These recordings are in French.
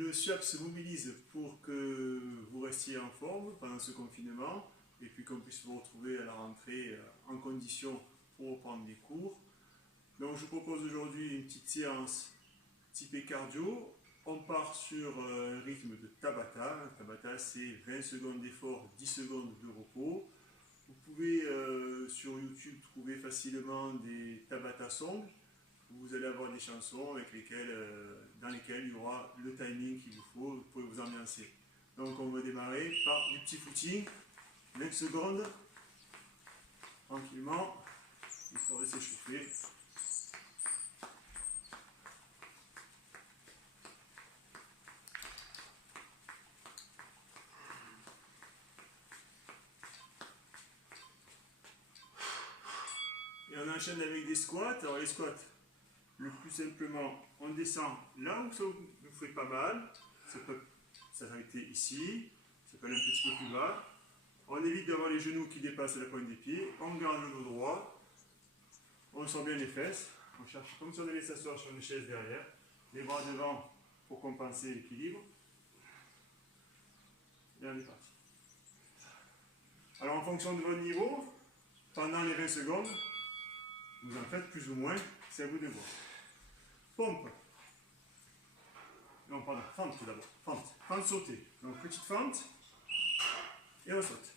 Le SUAP se mobilise pour que vous restiez en forme pendant ce confinement et puis qu'on puisse vous retrouver à la rentrée en condition pour reprendre les cours. Donc je vous propose aujourd'hui une petite séance typée cardio. On part sur un rythme de Tabata. Tabata, c'est 20 secondes d'effort, 10 secondes de repos. Vous pouvez sur YouTube trouver facilement des Tabata songs. Vous allez avoir des chansons dans lesquelles il y aura le timing qu'il vous faut. Vous pouvez vous ambiancer. Donc on va démarrer par du petit footing. 20 secondes, tranquillement, histoire de s'échauffer. Et on enchaîne avec des squats. Alors les squats, le plus simplement, on descend là où ça vous fait pas mal. Ça peut s'arrêter ici, ça peut aller un petit peu plus bas. On évite d'avoir les genoux qui dépassent la pointe des pieds. On garde le dos droit. On sent bien les fesses. On cherche comme si on allait s'asseoir sur une chaise derrière. Les bras devant pour compenser l'équilibre. Et on est parti. Alors en fonction de votre niveau, pendant les 20 secondes, vous en faites plus ou moins, c'est à vous de voir. Pompe. Non, pardon, fente tout d'abord. Fente. Fente sautée. Donc petite fente. Et on saute.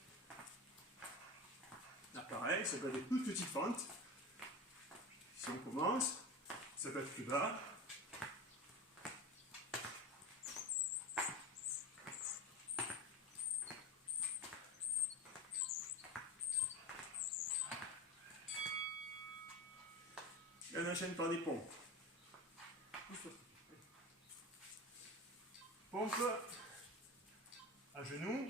Là pareil, ça peut être des toutes petites fentes. Si on commence, ça peut être plus bas. Et on enchaîne par des pompes. Pompe à genoux.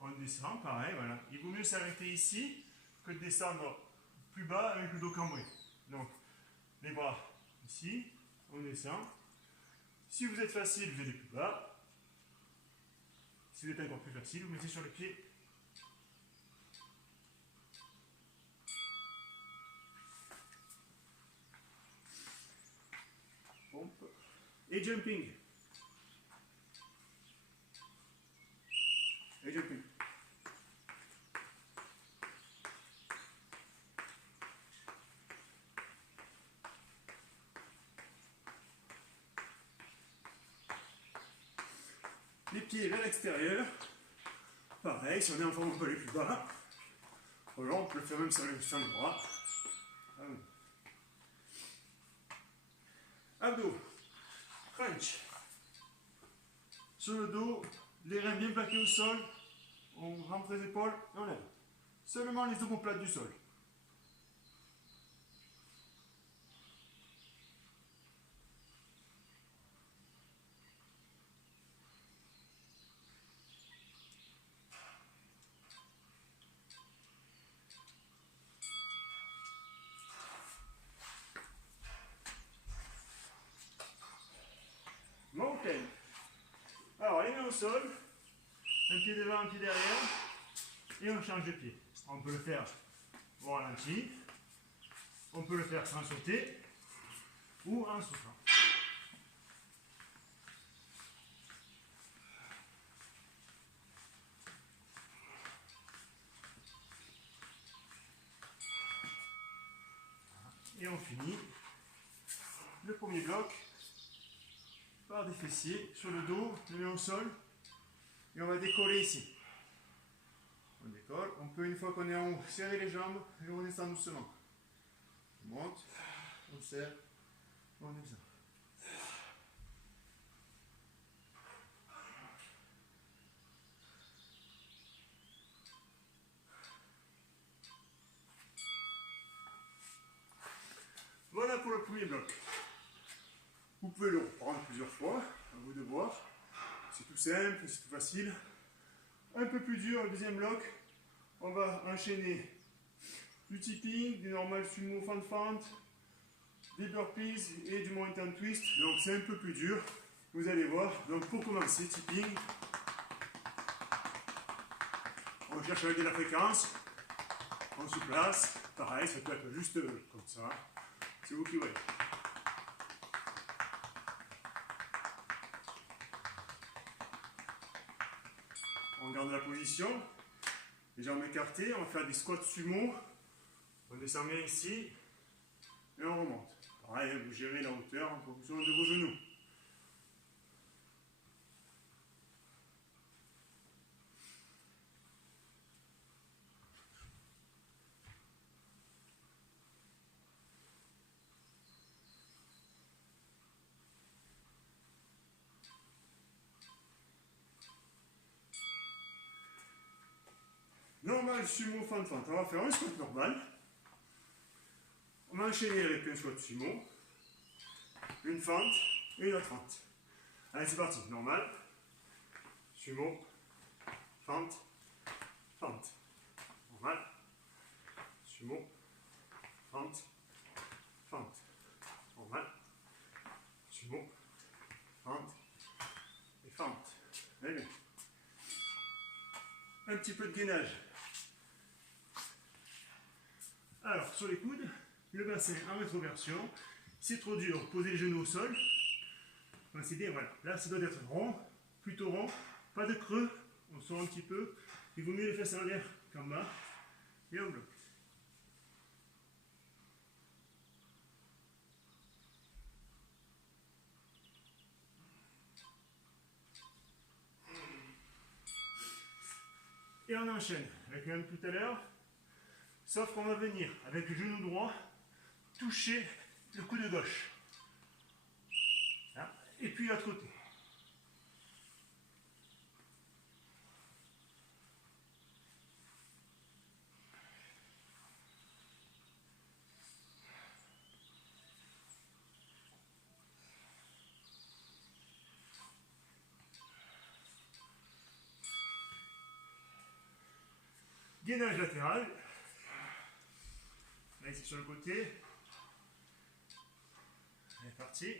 On descend, pareil, voilà. Il vaut mieux s'arrêter ici que de descendre plus bas avec le dos cambré. Donc, les bras ici, on descend. Si vous êtes facile, vous allez plus bas. Si vous êtes encore plus facile, vous mettez sur les pieds. Pompe. Et jumping. Et jumping. Les pieds vers l'extérieur. Pareil, si on est en forme, on peut aller plus bas. Ou alors on peut le faire même sur le bras. Abdos. Crunch. Sur le dos, les reins bien plaqués au sol. On rentre les épaules et on lève. Seulement les omoplates du sol. Mountain. Alors, les mains au sol, un pied devant, un pied derrière, et on change de pied. On peut le faire au ralenti, on peut le faire sans sauter, ou en sautant. Et on finit le premier bloc par des fessiers sur le dos, les mains au sol, et on va décoller ici. On décolle, on peut une fois qu'on est en haut serrer les jambes et on descend doucement. On monte, on serre, on descend. Voilà pour le premier bloc. Vous pouvez le reprendre plusieurs fois, à vous de voir. C'est tout simple, c'est tout facile. Un peu plus dur, le deuxième bloc. On va enchaîner du tipping, du normal sumo fente, des burpees et du mountain twist. Donc c'est un peu plus dur. Vous allez voir. Donc pour commencer, tipping. On cherche à aider la fréquence. On se place. Pareil, ça peut être juste comme ça. C'est vous qui voyez. on garde la position, les jambes écartées, on va faire des squats sumo, on descend bien ici, et on remonte. Pareil, vous gérez la hauteur en fonction de vos genoux. Normal, sumo, fente. On va faire un squat normal. On va enchaîner avec un squat sumo, une fente et une autre fente. Allez, c'est parti. Normal, sumo, fente, fente. Normal, sumo, fente, fente. Normal, sumo, fente et fente. Allez bien. Un petit peu de gainage. Alors, sur les coudes, le bassin en rétroversion. Si c'est trop dur, posez les genoux au sol. On va s'aider, voilà. Là, ça doit être rond, plutôt rond. Pas de creux, on sort un petit peu. Il vaut mieux les fesses en l'air qu'en bas. Et on bloque. Et on enchaîne avec le même tout à l'heure. Sauf qu'on va venir avec le genou droit toucher le coude gauche. Là. Et puis l'autre côté. Gainage latéral. Là, ici sur le côté. On est parti.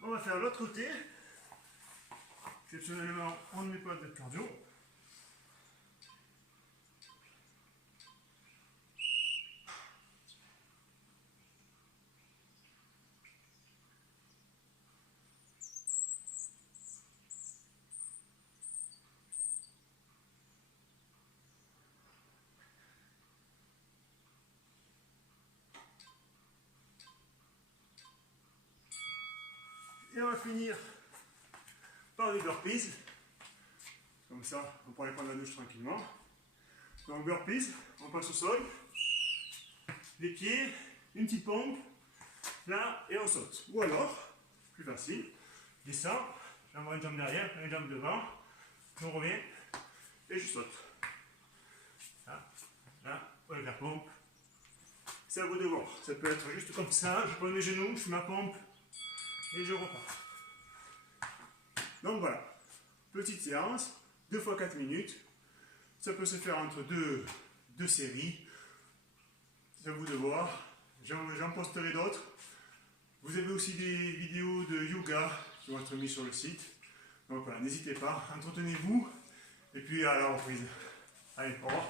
On va faire l'autre côté. Exceptionnellement, on ne met pas de cardio. Et on va finir par des burpees. Comme ça, on pourrait prendre la douche tranquillement. Donc burpees, on passe au sol. Les pieds, une petite pompe. Là, et on saute. Ou alors, plus facile, descend, j'envoie une jambe derrière, une jambe devant. Je reviens et je saute. Là, avec la pompe. C'est à vous de voir. Ça peut être juste comme ça, je prends mes genoux, je fais ma pompe et je repars. Donc voilà, petite séance, 2 fois 4 minutes. Ça peut se faire entre deux séries. C'est à vous de voir. J'en posterai d'autres. Vous avez aussi des vidéos de yoga qui vont être mises sur le site. Donc voilà, n'hésitez pas, entretenez-vous. Et puis à la reprise. Allez, au revoir.